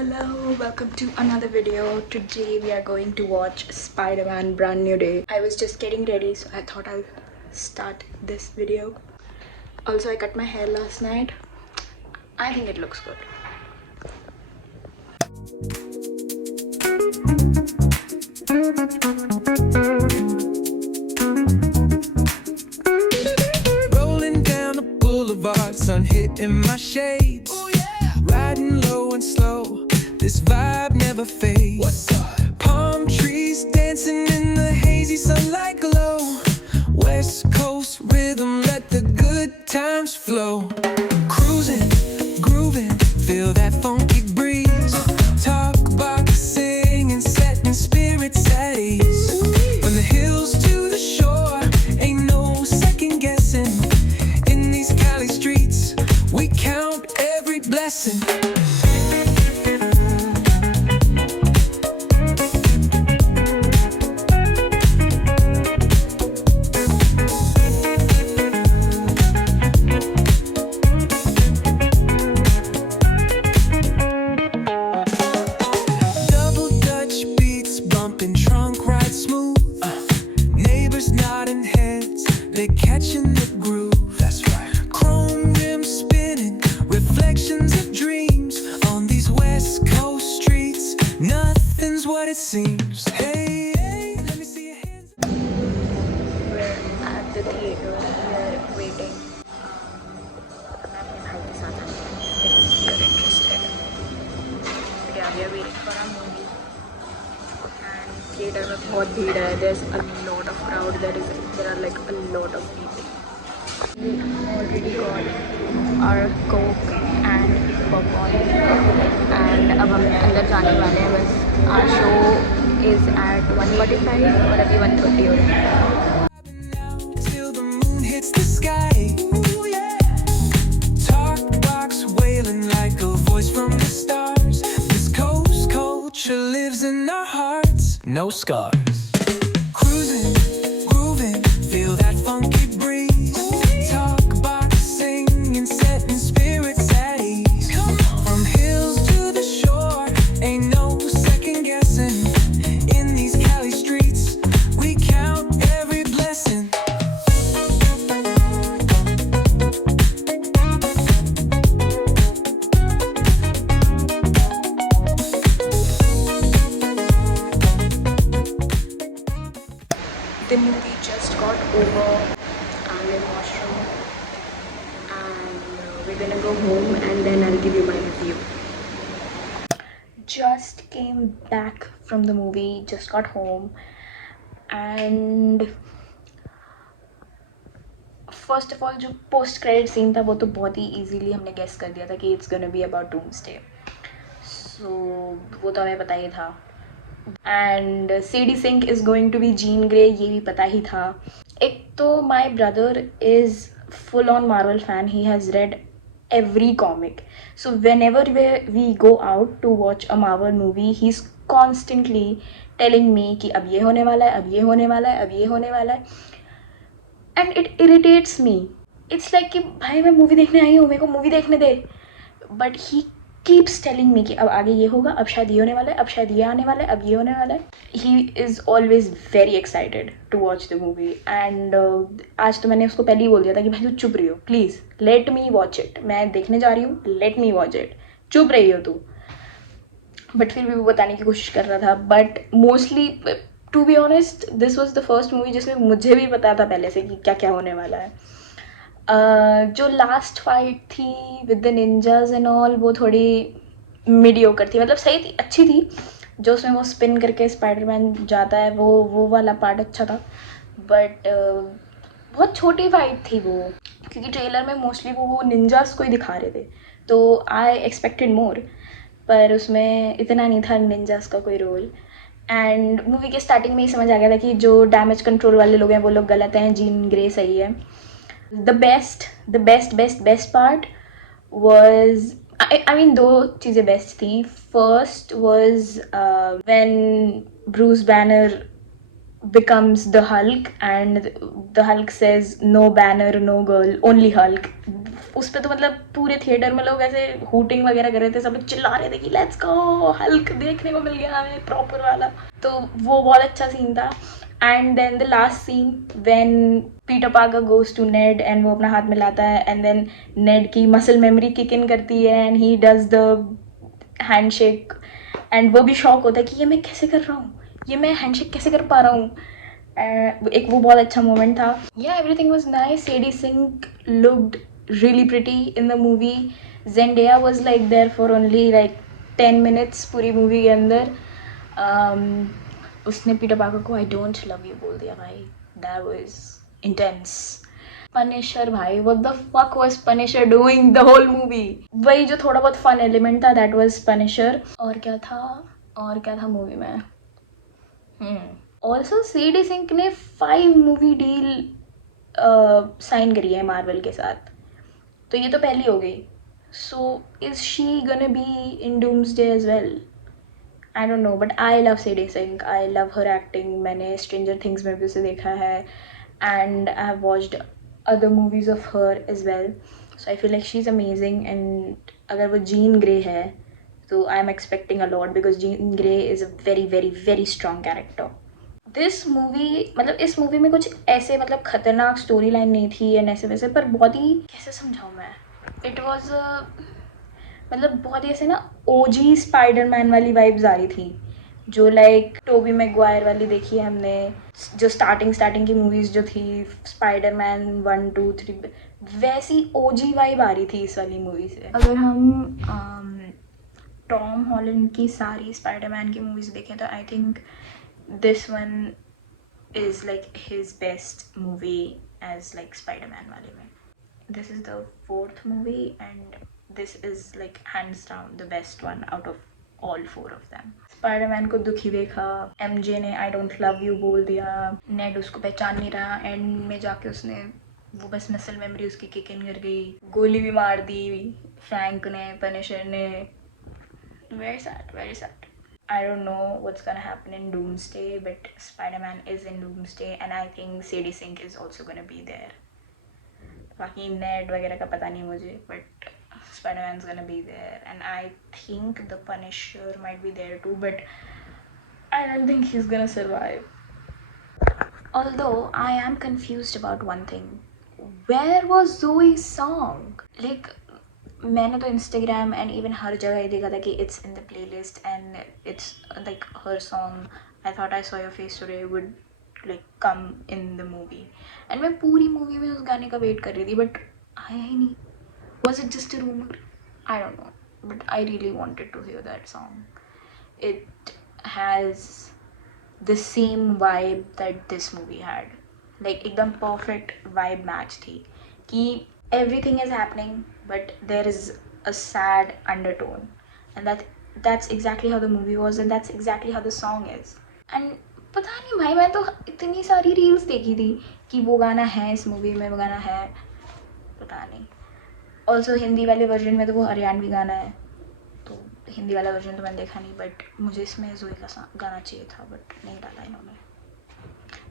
Hello, welcome to another video. Today we are going to watch Spider-Man Brand New Day. I was just getting ready, so I thought I'll start this video. Also, I cut my hair last night. I think it looks good. Rolling down the boulevard, sun hitting my shades. Oh yeah. Riding low and slow, this vibe never fades. What's up? Palm trees dancing in the hazy sunlight glow. West Coast rhythm, let the good times flow. Cruising, grooving, feel that funky breeze. Talk about singing, setting spirits at ease. From the hills to the shore, ain't no second guessing. In these Cali streets, we count every blessing. Double Dutch beats bumping, trunk ride smooth. Neighbors nodding heads, they catching the groove. That's right. Chrome rims spinning, reflections of dreams on these West Coast streets. Nothing's what it seems. Hey, hey, let me see your hands. We're at the theater. We are waiting. मैं अपने भाई के साथ आई हूँ, if you're interested. But yeah, we are waiting for our movie. And theater में बहुत भीड़ है. There's a lot of crowd. There are like a lot of people. We already got our Coke and popcorn. And अब हम अंदर जाने वाले हैं बस. Our show is at 1:45 और अभी 1:30 हो रहा है. Till the moon hits the sky. Ooh, yeah. Talk box wailing like a voice from the stars. This coast culture lives in our hearts. No scars. Cruising, grooving, feel that funky breeze. Talk box singing, setting spirits at ease. From hills to the shore, ain't no second guessing. In these Cali streets, we count every blessing. The movie just got over. I'm in washroom and we're gonna go home and then I'll give you my review. Just came back from the movie, just got home, and first of all जो post credit scene था वो तो बहुत ही easily हमने guess कर दिया था कि it's gonna be about Doomsday. So वो तो हमें पता ही था. And Sadie Sink is going to be Jean Grey, ये भी पता ही था. एक तो my brother is full on Marvel fan. He has read every comic. So whenever we go out to watch a Marvel movie, he's constantly telling me कि अब ये होने वाला है, अब ये होने वाला है, अब ये होने वाला है. And it irritates me. It's like कि भाई मैं मूवी देखने आई हूँ, मेरे को मूवी देखने दे. But he keeps telling me कि अब आगे ये होगा, अब शायद ये होने वाला है, अब शायद ये आने वाला है, अब ये होने वाला है. He is always very excited to watch the movie. And आज तो मैंने उसको पहले ही बोल दिया था कि भाई तू चुप रही हो, please let me watch it. मैं देखने जा रही हूँ, let me watch it. चुप रही हो तू. बट फिर भी वो बताने की कोशिश कर रहा था. But mostly to be honest this was the first movie जिसमें मुझे भी पता था पहले से कि क्या क्या होने वाला है. जो लास्ट फाइट थी with the ninjas and all वो थोड़ी मीडियोकर थी. मतलब सही थी, अच्छी थी. जो उसमें वो स्पिन करके स्पाइडरमैन जाता है वो वाला पार्ट अच्छा था. बट बहुत छोटी फाइट थी वो, क्योंकि ट्रेलर में मोस्टली वो निंजास को ही दिखा रहे थे. तो आई एक्सपेक्टेड मोर, पर उसमें इतना नहीं था निंजास का कोई रोल. एंड मूवी के स्टार्टिंग में ही समझ आ गया था कि जो डैमेज कंट्रोल वाले लोग हैं वो लोग गलत हैं, जीन ग्रे सही है. The best part was, I mean दो चीज़ें बेस्ट थी. First was when Bruce banner becomes the Hulk and the Hulk says no Banner, no girl, only Hulk. उस पे तो मतलब पूरे थिएटर में लोग ऐसे हूटिंग वगैरह कर रहे थे, सब लोग चिल्ला रहे थे कि लेट्स गो, हल्क देखने को मिल गया हमें प्रॉपर वाला। तो वो बहुत अच्छा सीन था। And then the last scene when Peter Parker goes to Ned and वो अपना हाथ मिलाता है एंड देन नेड की मसल मेमोरी किक इन करती है and he does the handshake and वो भी शॉक होता है कि ये मैं कैसे कर रहा हूँ, ये मैं हैंडशेक कैसे कर पा रहा हूँ। एक वो बहुत अच्छा मोमेंट था। या everything was nice. Sadie Sink looked really pretty in the movie. Zendaya was like there for only like 10 minutes पूरी मूवी के अंदर। उसने पीटर पार्कर को I don't love you बोल दिया भाई। That was intense. पनिशर भाई, what the fuck was Punisher doing the whole movie? वही जो थोड़ा बहुत फन एलिमेंट था that was Punisher। और क्या था मूवी में? ऑल्सो सीडी सिंह ने 5 मूवी डील साइन करी है मार्वल के साथ, तो ये तो पहली हो गई। So is she gonna be in Doomsday as well? I don't know, but I love Sadie Sink, I love her acting. मैंने स्ट्रेंजर थिंग्स में भी उसे देखा है and I have watched other movies of her as well. So I feel like she is amazing. And अगर वो Jean Grey है तो I am expecting a lot because Jean Grey is a very very very strong character. This movie मतलब इस movie में कुछ ऐसे मतलब खतरनाक स्टोरी लाइन नहीं थी एंड ऐसे वैसे, पर बहुत ही कैसे समझाऊँ मैं, इट वॉज मतलब बहुत ही ऐसे ना ओजी स्पाइडरमैन वाली वाइब्स आ रही थी, जो लाइक टोबी मैगवायर वाली देखी है हमने, जो स्टार्टिंग की मूवीज जो थी स्पाइडरमैन 1 2 3, वैसी ओजी वाइब आ रही थी इस वाली मूवी से। अगर हम टॉम हॉलैंड की सारी स्पाइडरमैन की मूवीज देखें तो I think this one is like his best movie as like Spider-Man वाले में। This is the 4th movie and this is like hands down the best one out of all 4 of them। Spider-Man को दुखी देखा, MJ ने I don't love you बोल दिया, नेड उसको पहचान नहीं रहा, एंड में जाके उसने वो बस मसल मेमोरी उसकी किक इन कर गई, गोली भी मार दी फ्रैंक ने, पनिशर ने। Very sad, very sad। I don't know what's gonna happen in Doomsday, but Spider-Man is in Doomsday and I think Sadie Sink is also gonna be there। बाकी नेड वगैरह का पता नहीं मुझे, but Spider-Man's gonna be there and I think the Punisher might be there too, but I don't think he's gonna survive। Although I am confused about one thing, where was Zoe's song? Like मैंने तो Instagram and even हर जगह ये देखा था कि it's in the play list and it's like her song. I thought I saw your face today would like come in the movie and मैं पूरी movie में उस गाने का वेट कर रही थी, बट आया ही नहीं। Was it just a rumour? I don't know, but I really wanted to hear that song. It has the same vibe that this movie had, like एकदम परफेक्ट वाइब मैच थी कि everything is happening but there is a sad undertone and that's exactly how the movie was and that's exactly how the song is। and पता नहीं भाई, मैं तो इतनी सारी रील्स देखी थी कि वो गाना है इस मूवी में, वो गाना है, पता नहीं। ऑल्सो हिंदी वाले वर्जन में तो वो हरियाणवी गाना है, तो हिंदी वाला वर्जन तो मैंने देखा नहीं, बट मुझे इसमें जोई का गाना चाहिए था, बट नहीं डाला इन्होंने।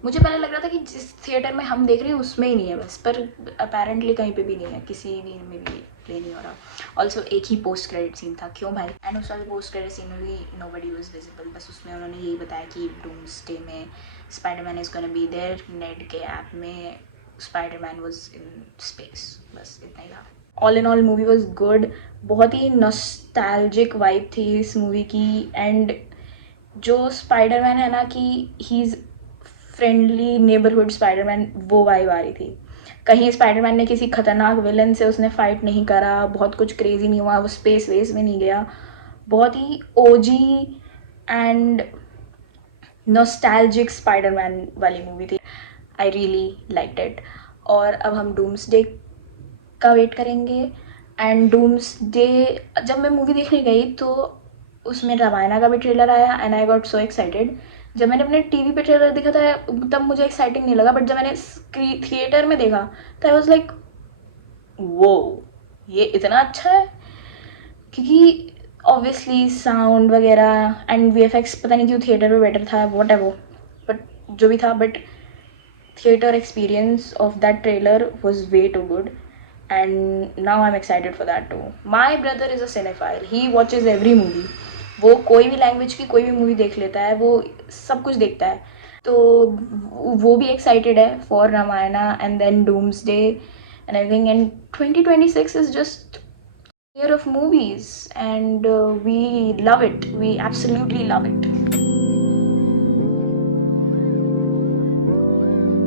मुझे पहले लग रहा था कि जिस थिएटर में हम देख रहे हैं उसमें ही नहीं है बस, पर अपेरेंटली कहीं पे भी नहीं है, किसी भी में भी प्ले नहीं हो रहा। ऑल्सो एक ही पोस्ट क्रेडिट सीन था, क्यों भाई? एंड उस वाले पोस्ट क्रेडिट सीन में भी नोबडी वाज विजिबल, बस उसमें उन्होंने यही बताया कि डूम्सडे में Spiderman is gonna be there, Ned के ऐप में स्पाइडरमैन वाज इन स्पेस, बस इतना ही था। All in all movie was good, बहुत ही नॉस्टैल्जिक वाइब थी इस मूवी की। एंड जो स्पाइडरमैन है ना कि he is friendly neighbourhood Spiderman, वो वाइब आ रही थी। कहीं स्पाइडरमैन ने किसी खतरनाक विलन से उसने फाइट नहीं करा, बहुत कुछ क्रेजी नहीं हुआ, वो स्पेस वेस में नहीं गया, बहुत ही ओजी एंड नॉस्टैल्जिक स्पाइडरमैन वाली मूवी थी। I really liked it. और अब हम डूम्सडे का वेट करेंगे। एंड डूम्सडे जब मैं मूवी देखने गई तो उसमें रामायणा का भी ट्रेलर आया and I got so excited. जब मैंने अपने टीवी पे ट्रेलर देखा था तब मुझे एक्साइटिंग नहीं लगा, बट जब मैंने थिएटर में देखा तो आई वॉज लाइक वो ये इतना अच्छा है, क्योंकि ऑब्वियसली साउंड वगैरह एंड VFX पता नहीं क्यों थिएटर में बेटर था, वॉट एवर, बट जो भी था, but theatre experience of that trailer was way too good. and now I'm excited for that too. My brother is a cinephile. He watches every movie. वो कोई भी language की कोई भी मूवी देख लेता है, वो सब कुछ देखता है. तो वो भी एक्साइटेड है for Ramayana and then Doomsday and everything. And 2026 is just year of movies, and we love it. We absolutely love it.